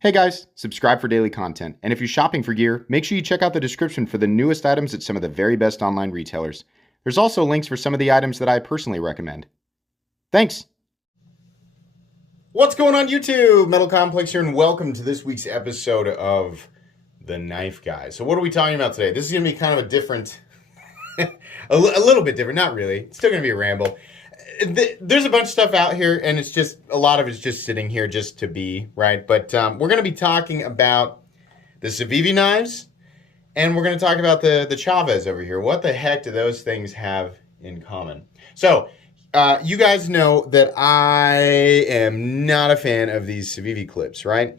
Hey guys, subscribe for daily content. And if you're shopping for gear, make sure you check out the description for the newest items at some of the very best online retailers. There's also links for some of the items that I personally recommend. Thanks! What's going on YouTube? Metal Complex here, and welcome to this week's episode of The Knife Guy. So what are we talking about today? This is going to be kind of a different, a little bit different, not really. It's still going to be a ramble. There's a bunch of stuff out here, and it's just, a lot of it's just sitting here just to be, right? But we're going to be talking about the Civivi knives, and we're going to talk about the Chavez over here. What the heck do those things have in common? So, you guys know that I am not a fan of these Civivi clips, right?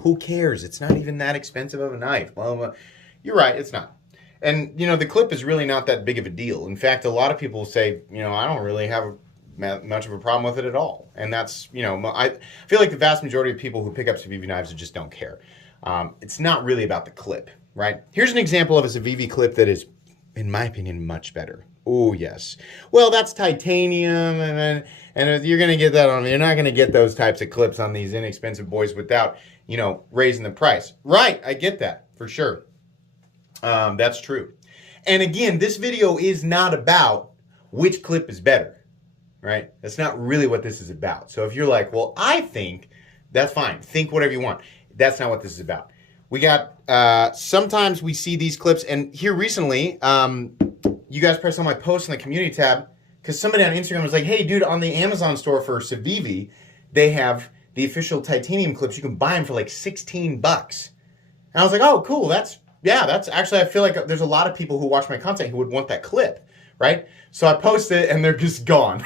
Who cares? It's not even that expensive of a knife. Well, you're right, it's not. And, you know, the clip is really not that big of a deal. In fact, a lot of people say, you know, I don't really have much of a problem with it at all. And that's, you know, I feel like the vast majority of people who pick up Civivi knives just don't care. It's not really about the clip, right? Here's an example of a Civivi clip that is, in my opinion, much better. Oh, yes. Well, that's titanium, and you're going to get that on. You're not going to get those types of clips on these inexpensive boys without, you know, raising the price. Right, I get that, for sure. That's true. And again, this video is not about which clip is better, right? That's not really what this is about. So if you're like, well, I think, that's fine. Think whatever you want. That's not what this is about. We got, sometimes we see these clips, and here recently, you guys pressed on my post in the community tab, because somebody on Instagram was like, hey, dude, on the Amazon store for Civivi, they have the official titanium clips. You can buy them for like 16 bucks. And I was like, oh, cool, that's actually, I feel like there's a lot of people who watch my content who would want that clip, right? So I post it and they're just gone.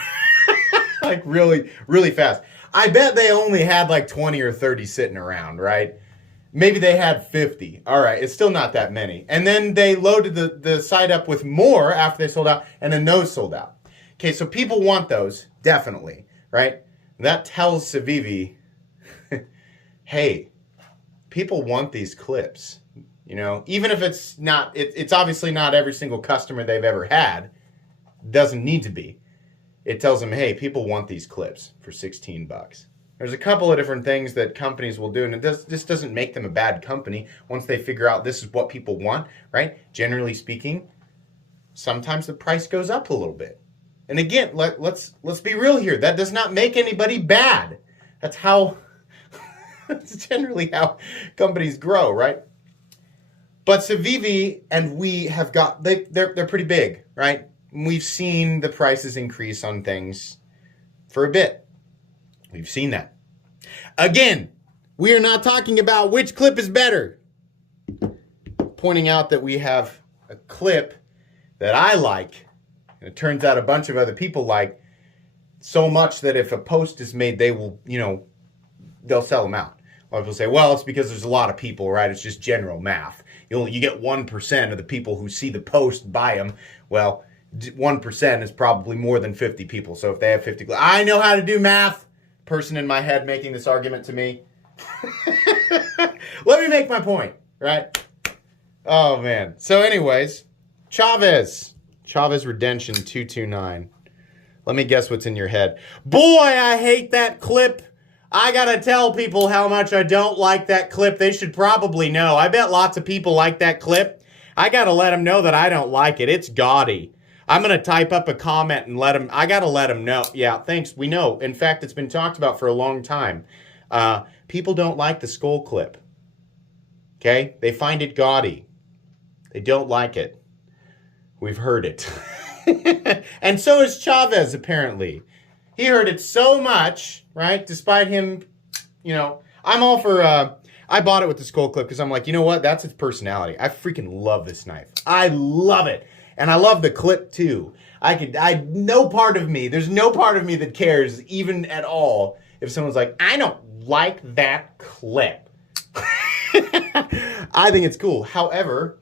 Like really, really fast. I bet they only had like 20 or 30 sitting around, right? Maybe they had 50. All right, it's still not that many. And then they loaded the site up with more after they sold out, and then those sold out. Okay, so people want those, definitely, right? That tells Civivi, hey, people want these clips. You know, even if it's not, it's obviously not every single customer they've ever had. Doesn't need to be. It tells them, hey, people want these clips for 16 bucks. There's a couple of different things that companies will do, and this doesn't make them a bad company once they figure out this is what people want, right? Generally speaking, sometimes the price goes up a little bit. And again, let's be real here. That does not make anybody bad. That's how, that's generally how companies grow, right? But Civivi and we have got, they're pretty big, right? We've seen the prices increase on things for a bit. We've seen that. Again, we are not talking about which clip is better. Pointing out that we have a clip that I like, and it turns out a bunch of other people like, so much that if a post is made, they will, you know, they'll sell them out. A lot of people say, well, it's because there's a lot of people, right? It's just general math. You get 1% of the people who see the post buy them. Well, 1% is probably more than 50 people. So if they have 50, I know how to do math. Person in my head making this argument to me. Let me make my point, right? Oh, man. So anyways, Chavez Redemption 229. Let me guess what's in your head. Boy, I hate that clip. I gotta tell people how much I don't like that clip. They should probably know. I bet lots of people like that clip. I gotta let them know that I don't like it. It's gaudy. I'm gonna type up a comment and I gotta let them know. Yeah, thanks. We know. In fact, it's been talked about for a long time. People don't like the skull clip. Okay? They find it gaudy. They don't like it. We've heard it. And so is Chavez, apparently. He heard it so much, right? Despite him, you know, I'm all for, I bought it with the skull clip because I'm like, you know what? That's its personality. I freaking love this knife. I love it. And I love the clip too. No part of me, there's no part of me that cares even at all if someone's like, I don't like that clip. I think it's cool. However,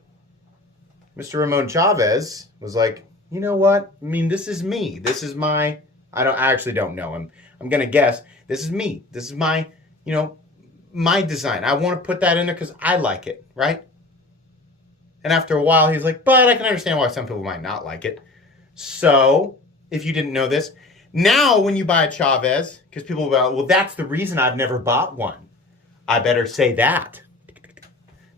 Mr. Ramon Chavez was like, you know what? I mean, this is me. This is my... I actually don't know. I'm going to guess. This is me. This is my, you know, my design. I want to put that in there because I like it, right? And after a while, he's like, but I can understand why some people might not like it. So, if you didn't know this, now when you buy a Chavez, because people will be like, well, that's the reason I've never bought one. I better say that.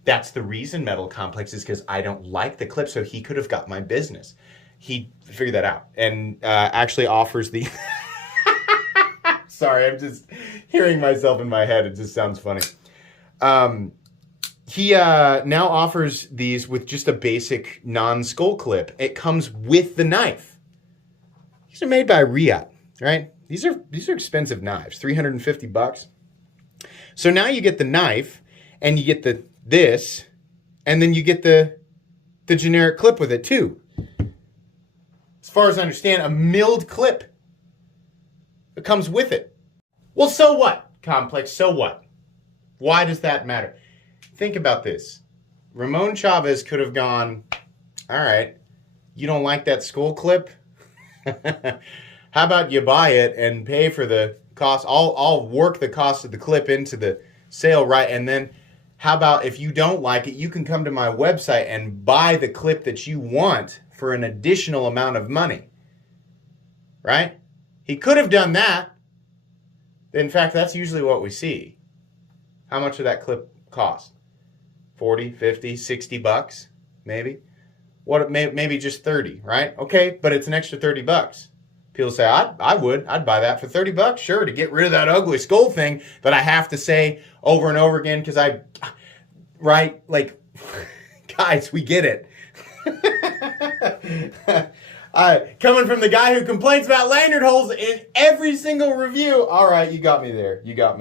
That's the reason Metal Complex is because I don't like the clip, so he could have got my business. He figured that out and actually offers the... Sorry, I'm just hearing myself in my head. It just sounds funny. He now offers these with just a basic non-skull clip. It comes with the knife. These are made by Riot, right? These are expensive knives, $350. So now you get the knife, and you get this, and then you get the generic clip with it too. As far as I understand, a milled clip. It comes with it. Well, so what, Complex? So what? Why does that matter? Think about this. Ramon Chavez could have gone, all right, you don't like that skull clip? How about you buy it and pay for the cost? I'll work the cost of the clip into the sale, right? And then how about if you don't like it, you can come to my website and buy the clip that you want for an additional amount of money, right? He could have done that. In fact, that's usually what we see. How much did that clip cost? 40, 50, 60 bucks, maybe? What? Maybe just 30, right? Okay, but it's an extra 30 bucks. People say, I'd buy that for 30 bucks, sure, to get rid of that ugly skull thing that I have to say over and over again because right? Like, guys, we get it. Coming from the guy who complains about lanyard holes in every single review. All right, you got me there. You got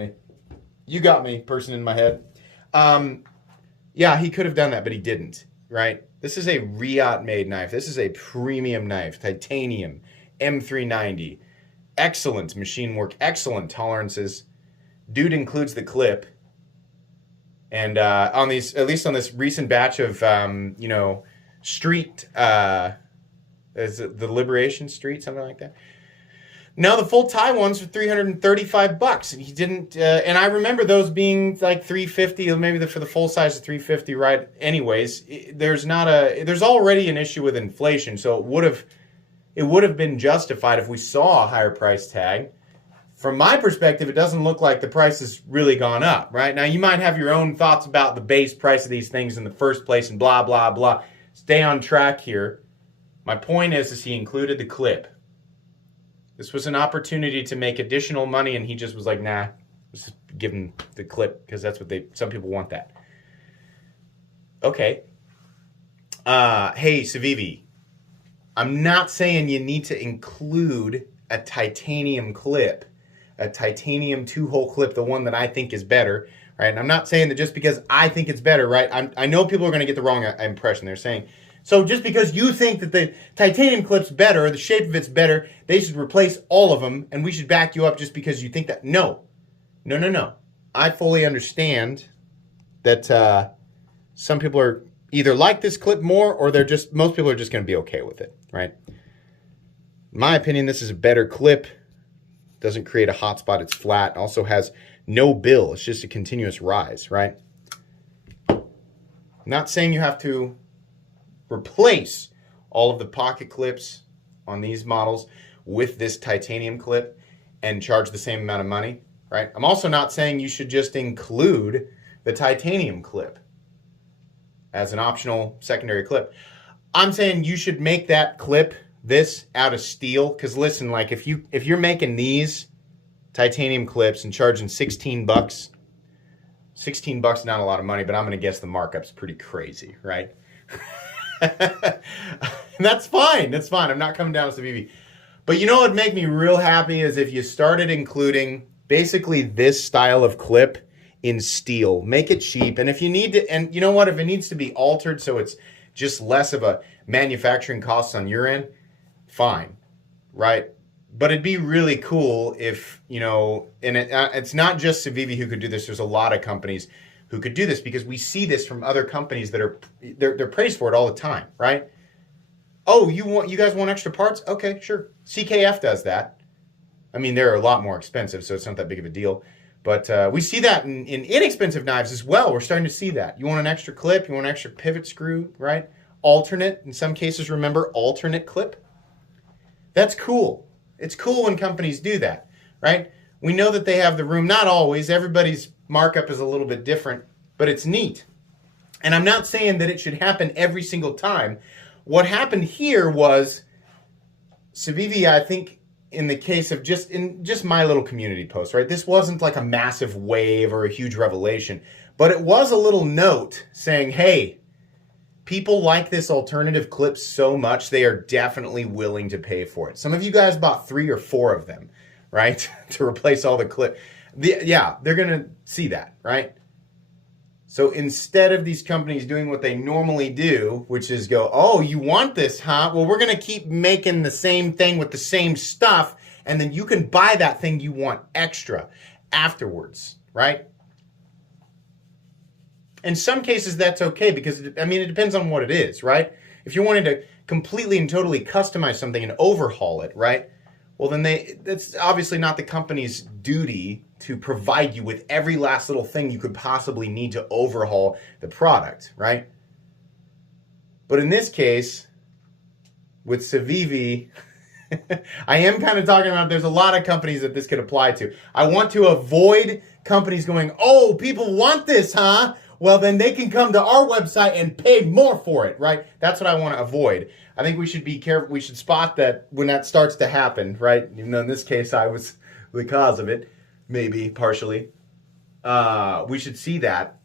me, person in my head. Yeah, he could have done that, but he didn't, right? This is a Riot-made knife. This is a premium knife, titanium, M390. Excellent machine work, excellent tolerances. Dude includes the clip. And on these, at least on this recent batch of, street, is it the Liberation Street, something like that? Now the full tie ones for $335, and he didn't. And I remember those being like $350, or maybe for the full size of $350. Right? Anyways, there's already an issue with inflation, so it would have been justified if we saw a higher price tag. From my perspective, it doesn't look like the price has really gone up. Right now, you might have your own thoughts about the base price of these things in the first place, and blah blah blah. Stay on track here. My point is he included the clip. This was an opportunity to make additional money, and he just was like, nah, let's just give him the clip, because that's what some people want that. Okay. Hey, Savivi, I'm not saying you need to include a titanium clip, a titanium 2-hole clip, the one that I think is better, right? And I'm not saying that just because I think it's better, right? I know people are going to get the wrong impression. They're saying, so just because you think that the titanium clip's better, the shape of it's better, they should replace all of them, and we should back you up just because you think that. No. I fully understand that some people are either like this clip more, or most people are just going to be okay with it, right? In my opinion, this is a better clip. Doesn't create a hot spot. It's flat. Also has no bill. It's just a continuous rise, right? I'm not saying you have to replace all of the pocket clips on these models with this titanium clip and charge the same amount of money, right? I'm also not saying you should just include the titanium clip as an optional secondary clip. I'm saying you should make that clip this out of steel, because listen, like if you're making these titanium clips and charging $16, $16 is not a lot of money, but I'm going to guess the markup's pretty crazy, right? That's fine. I'm not coming down with the BB. But you know what would make me real happy is if you started including basically this style of clip in steel. Make it cheap. And if you need to, and you know what, if it needs to be altered so it's just less of a manufacturing cost on your end, fine, right? But it'd be really cool if, and it's not just Civivi who could do this. There's a lot of companies who could do this, because we see this from other companies that they're praised for it all the time, right? Oh, you guys want extra parts? Okay, sure. CKF does that. I mean, they're a lot more expensive, so it's not that big of a deal. But we see that in inexpensive knives as well. We're starting to see that. You want an extra clip? You want an extra pivot screw, right? Alternate, in some cases, remember, alternate clip. That's cool. It's cool when companies do that, right? We know that they have the room. Not always. Everybody's markup is a little bit different, but it's neat. And I'm not saying that it should happen every single time. What happened here was Civivi, I think, in the case of just my little community post, right? This wasn't like a massive wave or a huge revelation, but it was a little note saying, hey, people like this alternative clip so much, they are definitely willing to pay for it. Some of you guys bought 3 or 4 of them, right? To replace all the clip. Yeah, they're going to see that, right? So instead of these companies doing what they normally do, which is go, oh, you want this, huh? Well, we're going to keep making the same thing with the same stuff, and then you can buy that thing you want extra afterwards, right? In some cases, that's okay because, it depends on what it is, right? If you're wanting to completely and totally customize something and overhaul it, right? Well, then that's obviously not the company's duty to provide you with every last little thing you could possibly need to overhaul the product, right? But in this case, with Civivi, I am kind of talking about there's a lot of companies that this could apply to. I want to avoid companies going, oh, people want this, huh? Well, then they can come to our website and pay more for it, right? That's what I want to avoid. I think we should be careful. We should spot that when that starts to happen, right? Even though in this case I was the cause of it, maybe partially. We should see that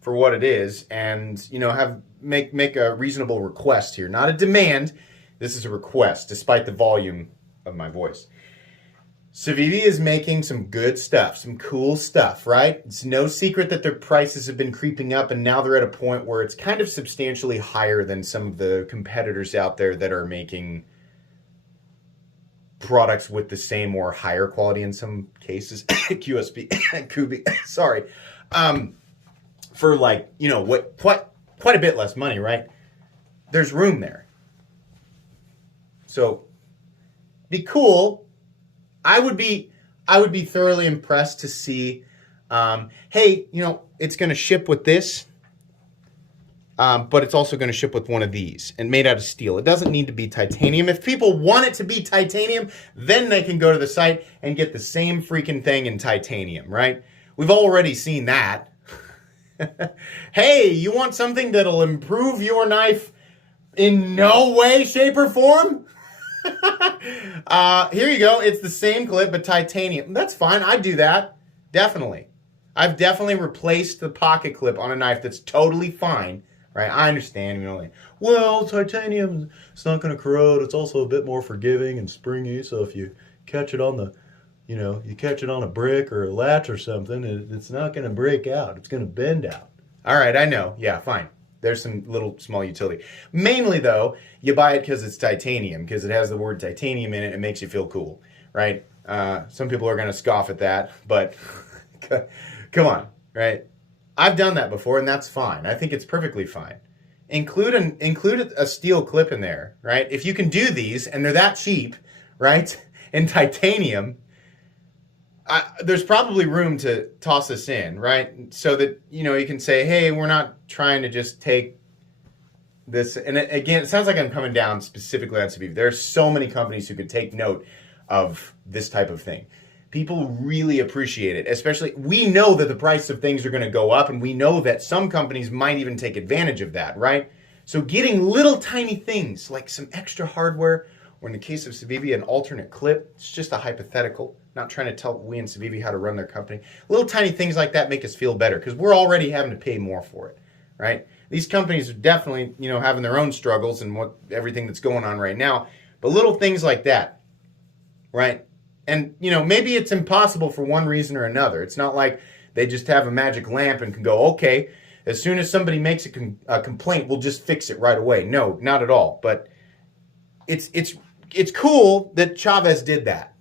for what it is, and make a reasonable request here, not a demand. This is a request, despite the volume of my voice. Civivi is making some good stuff, some cool stuff, right? It's no secret that their prices have been creeping up, and now they're at a point where it's kind of substantially higher than some of the competitors out there that are making products with the same or higher quality in some cases. QSP, Kubi, sorry. For quite a bit less money, right? There's room there. So be cool. I would be thoroughly impressed to see, hey, it's going to ship with this, but it's also going to ship with one of these and made out of steel. It doesn't need to be titanium. If people want it to be titanium, then they can go to the site and get the same freaking thing in titanium, right? We've already seen that. Hey, you want something that'll improve your knife in no way, shape, or form? Here you go. It's the same clip, but titanium. That's fine. I'd do that. Definitely. I've definitely replaced the pocket clip on a knife that's totally fine, right? I understand. Well, titanium, it's not going to corrode. It's also a bit more forgiving and springy. So if you catch it on you catch it on a brick or a latch or something, it's not going to break out. It's going to bend out. All right, I know. Yeah, fine. There's some little small utility. Mainly, though, you buy it because it's titanium, because it has the word titanium in it. It makes you feel cool, right? Some people are going to scoff at that, but come on, right? I've done that before, and that's fine. I think it's perfectly fine. Include a steel clip in there, right? If you can do these, and they're that cheap, right, in titanium, there's probably room to toss this in, right? So that, you can say, hey, we're not trying to just take this. And again, it sounds like I'm coming down specifically on Civivi. There are so many companies who could take note of this type of thing. People really appreciate it, especially, we know that the price of things are going to go up, and we know that some companies might even take advantage of that, right? So getting little tiny things like some extra hardware, or in the case of Civivi, an alternate clip, it's just a hypothetical. Not trying to tell we and Civivi how to run their company. Little tiny things like that make us feel better because we're already having to pay more for it, right? These companies are definitely, having their own struggles and everything that's going on right now. But little things like that, right? And, maybe it's impossible for one reason or another. It's not like they just have a magic lamp and can go, okay, as soon as somebody makes a complaint, we'll just fix it right away. No, not at all. But it's cool that Chavez did that.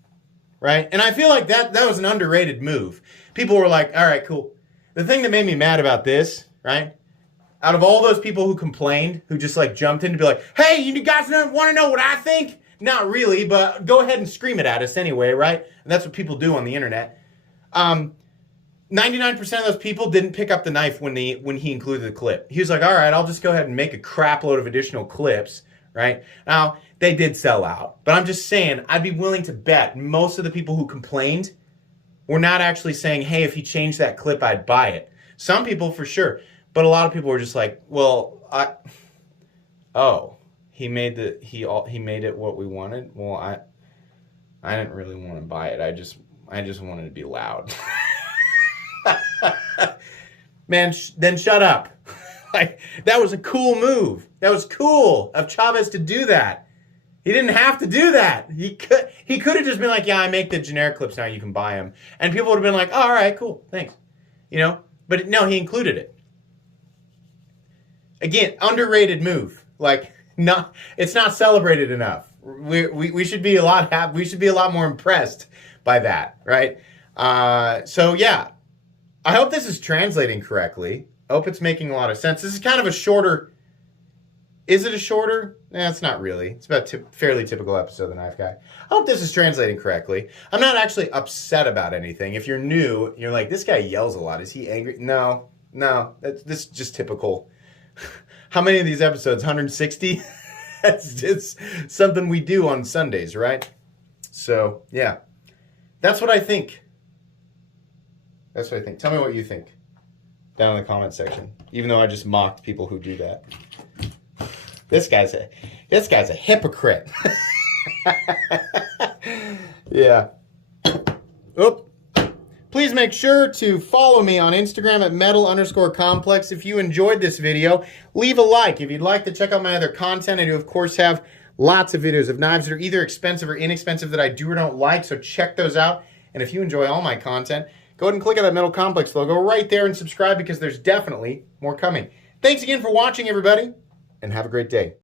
Right? And I feel like that was an underrated move. People were like, all right, cool. The thing that made me mad about this, right? Out of all those people who complained, who just jumped in to be like, hey, you guys want to know what I think? Not really, but go ahead and scream it at us anyway, right? And that's what people do on the internet. 99% of those people didn't pick up the knife when he included the clip. He was like, all right, I'll just go ahead and make a crap load of additional clips, right? Now, they did sell out. But I'm just saying, I'd be willing to bet most of the people who complained We're not actually saying, hey, if he changed that clip, I'd buy it. Some people for sure, but a lot of people were just like, well, he made it what we wanted. Well, I didn't really want to buy it. I just wanted to be loud. Man, then shut up. Like, that was a cool move. That was cool of Chavez to do that. He didn't have to do that. He could have just been like, yeah, I make the generic clips now, you can buy them. And people would have been like, oh, all right, cool, thanks. You know? But no, he included it. Again, underrated move. Like, it's not celebrated enough. We should be a lot more impressed by that, right? So yeah, I hope this is translating correctly. I hope it's making a lot of sense. This is kind of a shorter. Is it a shorter? It's not really. It's about fairly typical episode of The Knife Guy. I hope this is translating correctly. I'm not actually upset about anything. If you're new, you're like, this guy yells a lot. Is he angry? No. This is just typical. How many of these episodes? 160? That's just something we do on Sundays, right? So, yeah. That's what I think. Tell me what you think down in the comment section. Even though I just mocked people who do that. This guy's a hypocrite. Yeah. Oop. Please make sure to follow me on Instagram at metal_complex. If you enjoyed this video, leave a like. If you'd like to check out my other content, I do, of course, have lots of videos of knives that are either expensive or inexpensive that I do or don't like, so check those out. And if you enjoy all my content, go ahead and click on that Metal Complex logo right there and subscribe because there's definitely more coming. Thanks again for watching, everybody, and have a great day.